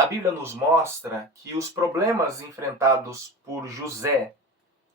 a Bíblia nos mostra que os problemas enfrentados por José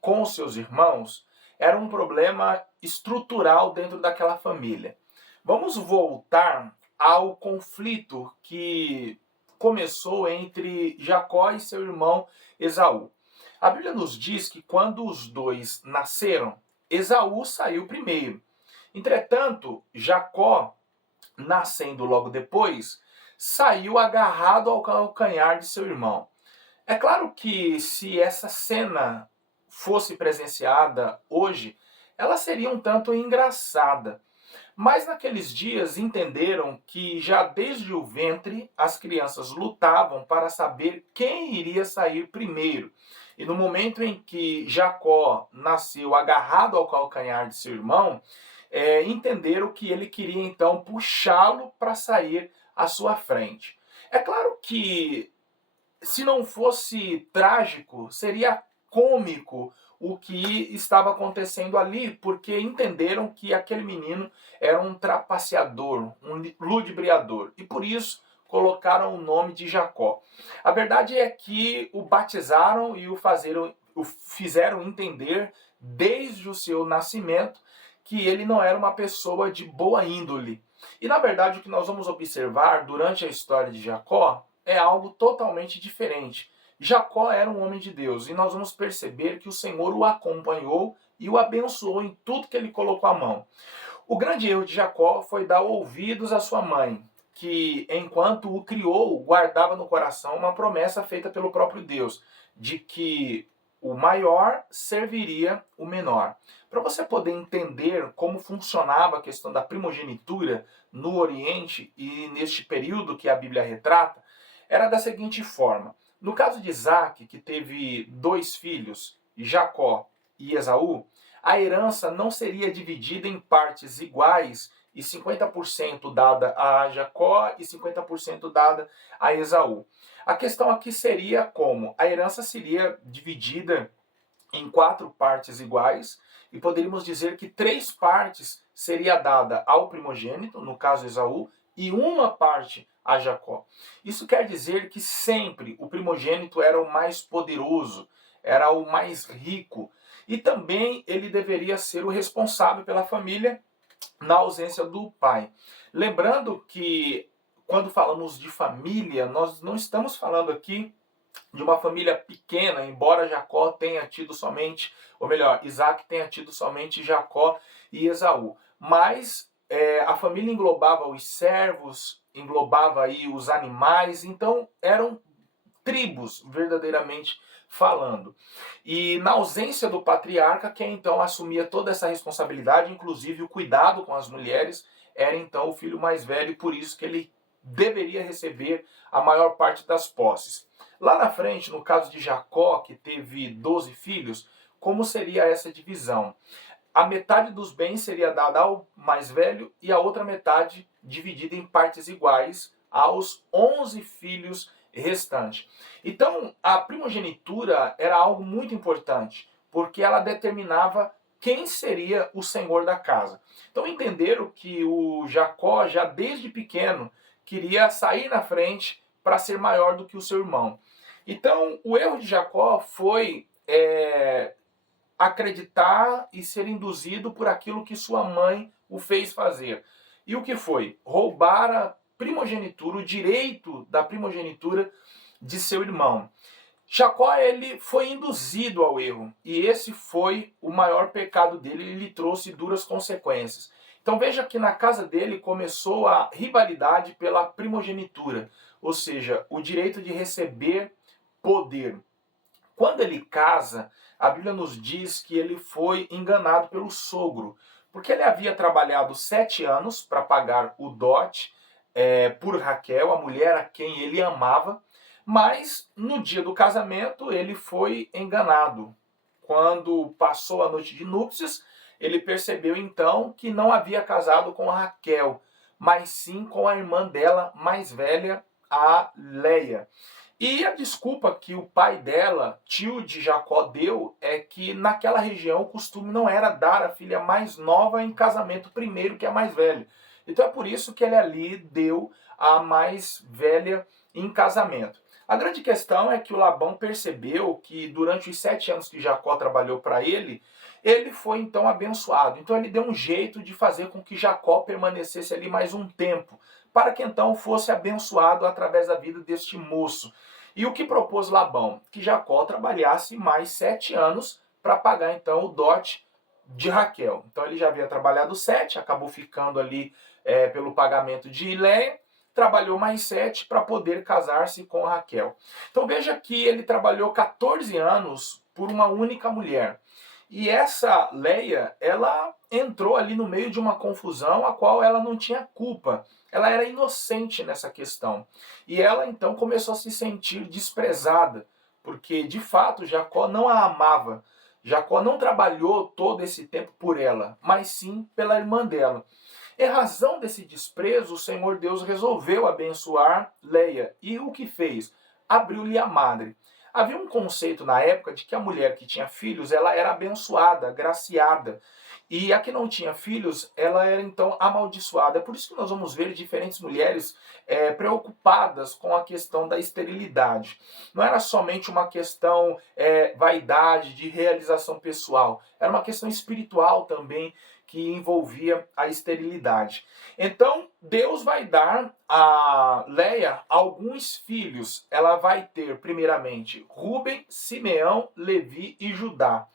com seus irmãos era um problema estrutural dentro daquela família. Vamos voltar ao conflito que começou entre Jacó e seu irmão Esaú. A Bíblia nos diz que quando os dois nasceram, Esaú saiu primeiro. Entretanto, Jacó, nascendo logo depois, saiu agarrado ao calcanhar de seu irmão. É claro que se essa cena fosse presenciada hoje, ela seria um tanto engraçada. Mas naqueles dias entenderam que já desde o ventre as crianças lutavam para saber quem iria sair primeiro. E no momento em que Jacó nasceu agarrado ao calcanhar de seu irmão, entenderam que ele queria então puxá-lo para sair à sua frente. É claro que se não fosse trágico, seria cômico o que estava acontecendo ali, porque entenderam que aquele menino era um trapaceador, um ludibriador, e por isso colocaram o nome de Jacó. A verdade é que o batizaram e o fizeram entender desde o seu nascimento que ele não era uma pessoa de boa índole. E na verdade o que nós vamos observar durante a história de Jacó é algo totalmente diferente. Jacó era um homem de Deus e nós vamos perceber que o Senhor o acompanhou e o abençoou em tudo que ele colocou a mão. O grande erro de Jacó foi dar ouvidos à sua mãe, que enquanto o criou, guardava no coração uma promessa feita pelo próprio Deus, de que o maior serviria o menor. Para você poder entender como funcionava a questão da primogenitura no Oriente e neste período que a Bíblia retrata, era da seguinte forma. No caso de Isaac, que teve 2 filhos, Jacó e Esaú, a herança não seria dividida em partes iguais e 50% dada a Jacó e 50% dada a Esaú. A questão aqui seria como? A herança seria dividida em 4 partes iguais e poderíamos dizer que 3 partes seria dada ao primogênito, no caso Esaú, e uma parte a Jacó. Isso quer dizer que sempre o primogênito era o mais poderoso, era o mais rico, e também ele deveria ser o responsável pela família na ausência do pai. Lembrando que quando falamos de família, nós não estamos falando aqui de uma família pequena, embora Jacó tenha tido somente, ou melhor, Isaac tenha tido somente Jacó e Esaú. Mas a família englobava os servos, englobava aí os animais, então eram tribos, verdadeiramente falando. E na ausência do patriarca, quem então assumia toda essa responsabilidade, inclusive o cuidado com as mulheres, era então o filho mais velho, por isso que ele deveria receber a maior parte das posses. Lá na frente, no caso de Jacó, que teve 12 filhos, como seria essa divisão? A metade dos bens seria dada ao mais velho e a outra metade dividida em partes iguais aos 11 filhos restantes. Então, a primogenitura era algo muito importante, porque ela determinava quem seria o senhor da casa. Então entenderam que o Jacó, já desde pequeno, queria sair na frente para ser maior do que o seu irmão. Então, o erro de Jacó foi acreditar e ser induzido por aquilo que sua mãe o fez fazer. E o que foi? Roubar a primogenitura, o direito da primogenitura de seu irmão. Jacó, ele foi induzido ao erro, e esse foi o maior pecado dele, ele lhe trouxe duras consequências. Então veja que na casa dele começou a rivalidade pela primogenitura, ou seja, o direito de receber poder. Quando ele casa, a Bíblia nos diz que ele foi enganado pelo sogro, porque ele havia trabalhado 7 anos para pagar o dote por Raquel, a mulher a quem ele amava, mas no dia do casamento ele foi enganado. Quando passou a noite de núpcias, ele percebeu então que não havia casado com a Raquel, mas sim com a irmã dela mais velha, a Leia. E a desculpa que o pai dela, tio de Jacó, deu é que naquela região o costume não era dar a filha mais nova em casamento primeiro que a mais velha. Então é por isso que ele ali deu a mais velha em casamento. A grande questão é que o Labão percebeu que durante os 7 anos que Jacó trabalhou para ele, ele foi então abençoado. Então ele deu um jeito de fazer com que Jacó permanecesse ali mais um tempo, para que então fosse abençoado através da vida deste moço. E o que propôs Labão? Que Jacó trabalhasse mais 7 anos para pagar então o dote de Raquel. Então ele já havia trabalhado 7, acabou ficando ali pelo pagamento de Léia, trabalhou mais 7 para poder casar-se com Raquel. Então veja que ele trabalhou 14 anos por uma única mulher. E essa Léia, ela entrou ali no meio de uma confusão a qual ela não tinha culpa. Ela era inocente nessa questão. E ela então começou a se sentir desprezada, porque de fato Jacó não a amava. Jacó não trabalhou todo esse tempo por ela, mas sim pela irmã dela. Em razão desse desprezo, o Senhor Deus resolveu abençoar Léia. E o que fez? Abriu-lhe a madre. Havia um conceito na época de que a mulher que tinha filhos, ela era abençoada, agraciada. E a que não tinha filhos, ela era então amaldiçoada. É por isso que nós vamos ver diferentes mulheres preocupadas com a questão da esterilidade. Não era somente uma questão vaidade, de realização pessoal. Era uma questão espiritual também, que envolvia a esterilidade. Então, Deus vai dar a Léia alguns filhos. Ela vai ter, primeiramente, Rúben, Simeão, Levi e Judá.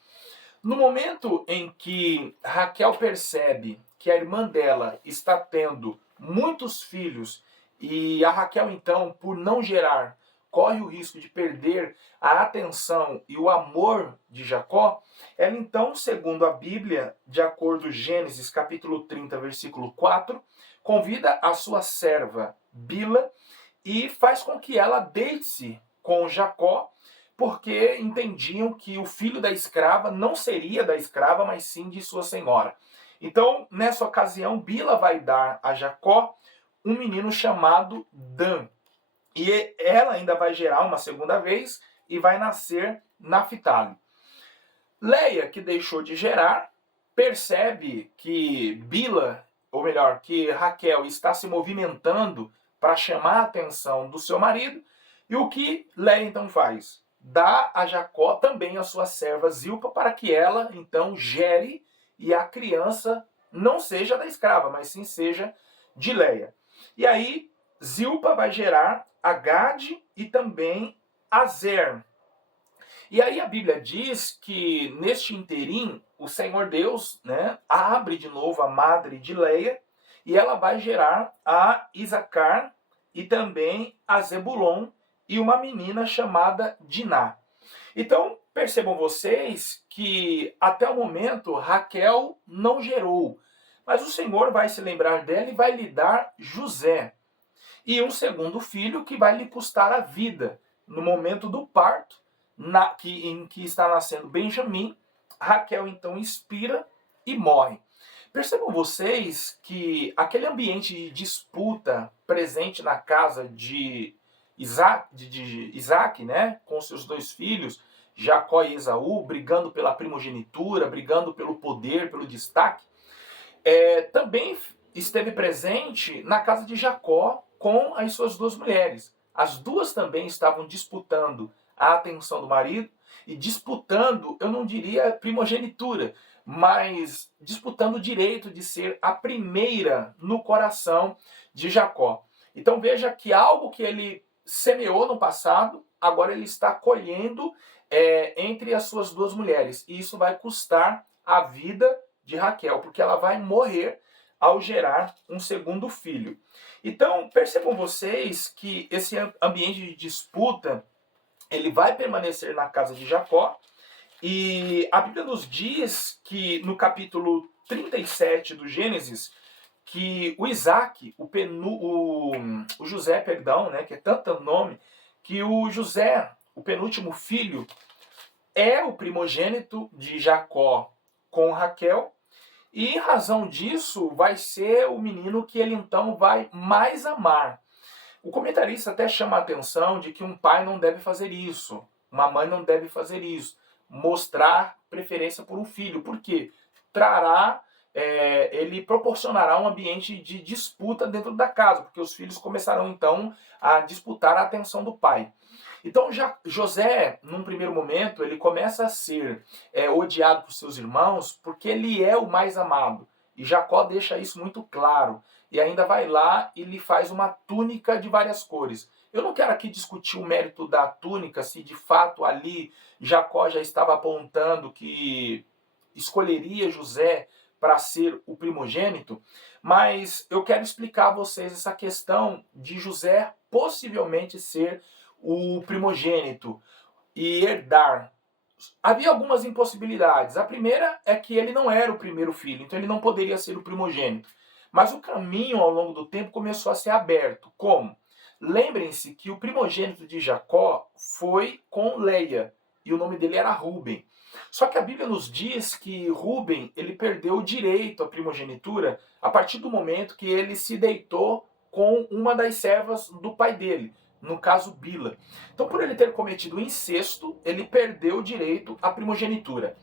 No momento em que Raquel percebe que a irmã dela está tendo muitos filhos e a Raquel, então, por não gerar, corre o risco de perder a atenção e o amor de Jacó, ela então, segundo a Bíblia, de acordo com Gênesis capítulo 30, versículo 4, convida a sua serva Bila e faz com que ela deite-se com Jacó, porque entendiam que o filho da escrava não seria da escrava, mas sim de sua senhora. Então, nessa ocasião, Bila vai dar a Jacó um menino chamado Dan. E ela ainda vai gerar uma segunda vez e vai nascer Naftali. Léia, que deixou de gerar, percebe que Bila, ou melhor, que Raquel está se movimentando para chamar a atenção do seu marido. E o que Léia então faz? Dá a Jacó também a sua serva Zilpa para que ela então gere e a criança não seja da escrava, mas sim seja de Léia. E aí Zilpa vai gerar a Gade e também a Zer. E aí a Bíblia diz que neste interim o Senhor Deus, né, abre de novo a madre de Léia e ela vai gerar a Isacar e também a Zebulon e uma menina chamada Diná. Então percebam vocês que até o momento Raquel não gerou, mas o Senhor vai se lembrar dela e vai lhe dar José. E um segundo filho que vai lhe custar a vida. No momento do parto, em que está nascendo Benjamim, Raquel então expira e morre. Percebam vocês que aquele ambiente de disputa presente na casa de Isaac, né, com seus 2 filhos, Jacó e Esaú, brigando pela primogenitura, brigando pelo poder, pelo destaque, também esteve presente na casa de Jacó com as suas 2 mulheres. As duas também estavam disputando a atenção do marido e disputando, eu não diria primogenitura, mas disputando o direito de ser a primeira no coração de Jacó. Então veja que algo que ele semeou no passado, agora ele está colhendo entre as suas 2 mulheres. E isso vai custar a vida de Raquel, porque ela vai morrer ao gerar um segundo filho. Então, percebam vocês que esse ambiente de disputa, ele vai permanecer na casa de Jacó, e a Bíblia nos diz que no capítulo 37 do Gênesis, que o Isaac, o José, perdão, né, que é tanto nome, que o José, o penúltimo filho, é o primogênito de Jacó com Raquel, e em razão disso vai ser o menino que ele então vai mais amar. O comentarista até chama a atenção de que um pai não deve fazer isso, uma mãe não deve fazer isso, mostrar preferência por um filho, porque trará ele proporcionará um ambiente de disputa dentro da casa, porque os filhos começarão então a disputar a atenção do pai. Então José, num primeiro momento, ele começa a ser odiado por seus irmãos porque ele é o mais amado. E Jacó deixa isso muito claro. E ainda vai lá e lhe faz uma túnica de várias cores. Eu não quero aqui discutir o mérito da túnica, se de fato ali Jacó já estava apontando que escolheria José para ser o primogênito, mas eu quero explicar a vocês essa questão de José possivelmente ser o primogênito e herdar. Havia algumas impossibilidades. A primeira é que ele não era o primeiro filho, então ele não poderia ser o primogênito. Mas o caminho ao longo do tempo começou a ser aberto. Como? Lembrem-se que o primogênito de Jacó foi com Leia, e o nome dele era Ruben. Só que a Bíblia nos diz que Ruben ele perdeu o direito à primogenitura a partir do momento que ele se deitou com uma das servas do pai dele, no caso Bila. Então, por ele ter cometido incesto, ele perdeu o direito à primogenitura.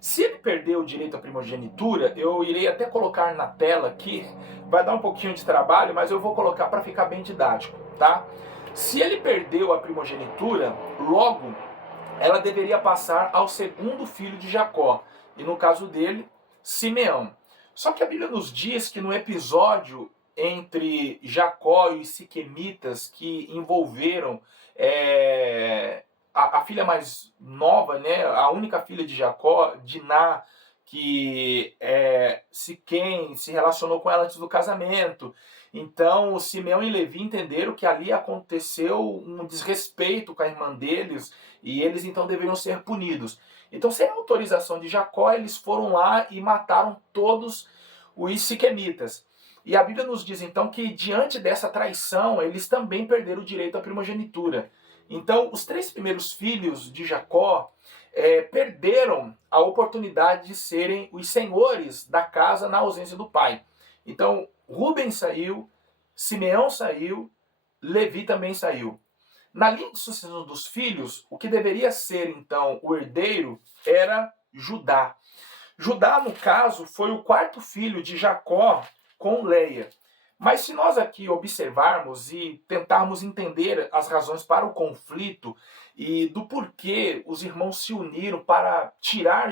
Se ele perdeu o direito à primogenitura, eu irei até colocar na tela aqui, vai dar um pouquinho de trabalho, mas eu vou colocar para ficar bem didático, tá? Se ele perdeu a primogenitura, logo ela deveria passar ao segundo filho de Jacó, e no caso dele, Simeão. Só que a Bíblia nos diz que no episódio entre Jacó e os siquemitas que envolveram a filha mais nova, né, a única filha de Jacó, Diná, que Siquém se relacionou com ela antes do casamento. Então, Simeão e Levi entenderam que ali aconteceu um desrespeito com a irmã deles e eles então deveriam ser punidos. Então, sem a autorização de Jacó, eles foram lá e mataram todos os siquemitas. E a Bíblia nos diz então que diante dessa traição, eles também perderam o direito à primogenitura. Então, os 3 primeiros filhos de Jacó perderam a oportunidade de serem os senhores da casa na ausência do pai. Então, Ruben saiu, Simeão saiu, Levi também saiu. Na linha de sucessão dos filhos, o que deveria ser então o herdeiro era Judá. Judá, no caso, foi o 4º filho de Jacó com Leia. Mas se nós aqui observarmos e tentarmos entender as razões para o conflito e do porquê os irmãos se uniram para tirar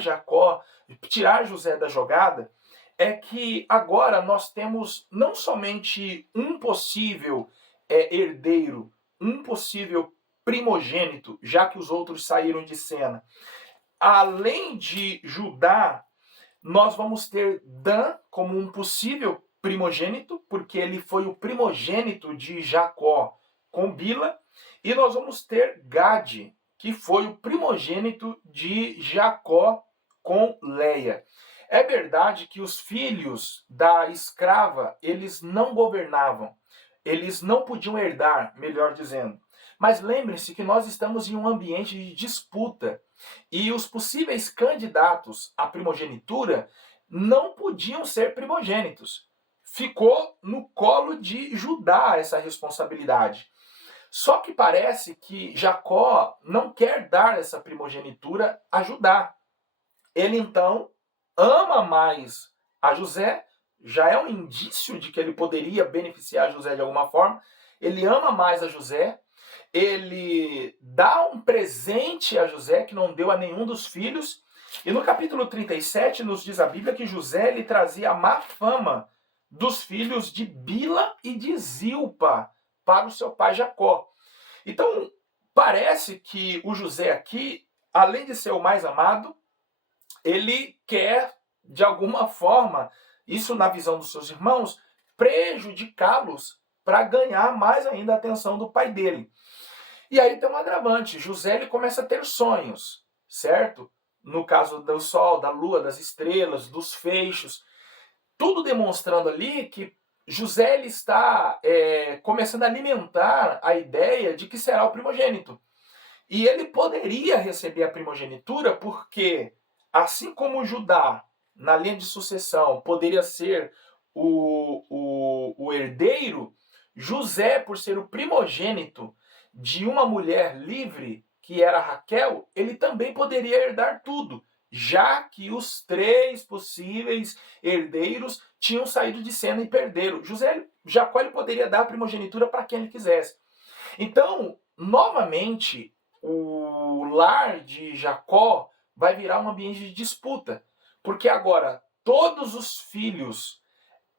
José da jogada, é que agora nós temos não somente um possível herdeiro, um possível primogênito, já que os outros saíram de cena. Além de Judá, nós vamos ter Dan como um possível primogênito, porque ele foi o primogênito de Jacó com Bila, e nós vamos ter Gade, que foi o primogênito de Jacó com Leia. É verdade que os filhos da escrava, eles não governavam, eles não podiam herdar, melhor dizendo. Mas lembrem-se que nós estamos em um ambiente de disputa e os possíveis candidatos à primogenitura não podiam ser primogênitos. Ficou no colo de Judá essa responsabilidade. Só que parece que Jacó não quer dar essa primogenitura a Judá. Ele então ama mais a José, já é um indício de que ele poderia beneficiar José de alguma forma. Ele ama mais a José, ele dá um presente a José que não deu a nenhum dos filhos. E no capítulo 37 nos diz a Bíblia que José lhe trazia a má fama dos filhos de Bila e de Zilpa para o seu pai Jacó. Então, parece que o José aqui, além de ser o mais amado, ele quer, de alguma forma, isso na visão dos seus irmãos, prejudicá-los para ganhar mais ainda a atenção do pai dele. E aí tem um agravante, José ele começa a ter sonhos, certo? No caso do sol, da lua, das estrelas, dos feixes, tudo demonstrando ali que José ele está começando a alimentar a ideia de que será o primogênito. E ele poderia receber a primogenitura porque, assim como Judá, na linha de sucessão, poderia ser o herdeiro, José, por ser o primogênito de uma mulher livre, que era Raquel, ele também poderia herdar tudo. já que os três possíveis herdeiros tinham saído de cena e perderam. Jacó ele poderia dar a primogenitura para quem ele quisesse. Então, novamente, o lar de Jacó vai virar um ambiente de disputa, porque agora todos os filhos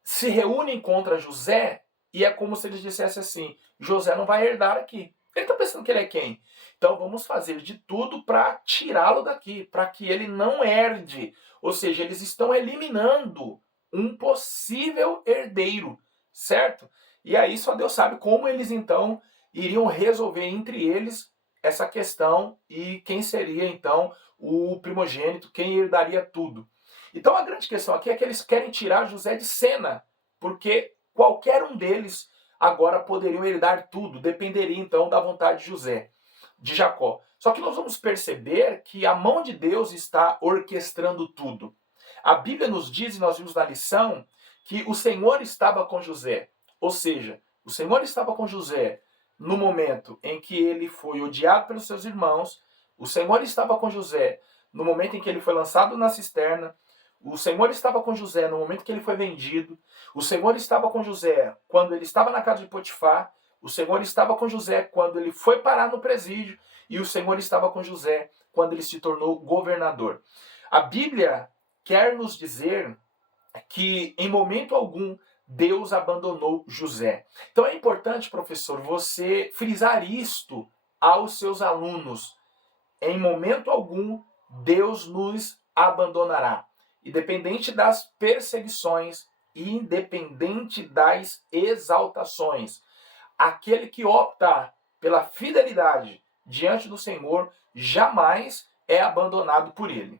se reúnem contra José e é como se eles dissessem assim: José não vai herdar aqui. Ele está pensando que ele é quem? Então vamos fazer de tudo para tirá-lo daqui, para que ele não herde. Ou seja, eles estão eliminando um possível herdeiro, certo? E aí só Deus sabe como eles então iriam resolver entre eles essa questão e quem seria então o primogênito, quem herdaria tudo. Então a grande questão aqui é que eles querem tirar José de cena, porque qualquer um deles agora poderiam herdar tudo, dependeria então da vontade de José, de Jacó. Só que nós vamos perceber que a mão de Deus está orquestrando tudo. A Bíblia nos diz, e nós vimos na lição, que o Senhor estava com José. Ou seja, o Senhor estava com José no momento em que ele foi odiado pelos seus irmãos, o Senhor estava com José no momento em que ele foi lançado na cisterna, o Senhor estava com José no momento que ele foi vendido, o Senhor estava com José quando ele estava na casa de Potifar, o Senhor estava com José quando ele foi parar no presídio, e o Senhor estava com José quando ele se tornou governador. A Bíblia quer nos dizer que em momento algum Deus abandonou José. Então é importante, professor, você frisar isto aos seus alunos. Em momento algum Deus nos abandonará. Independente das perseguições, independente das exaltações, aquele que opta pela fidelidade diante do Senhor jamais é abandonado por ele.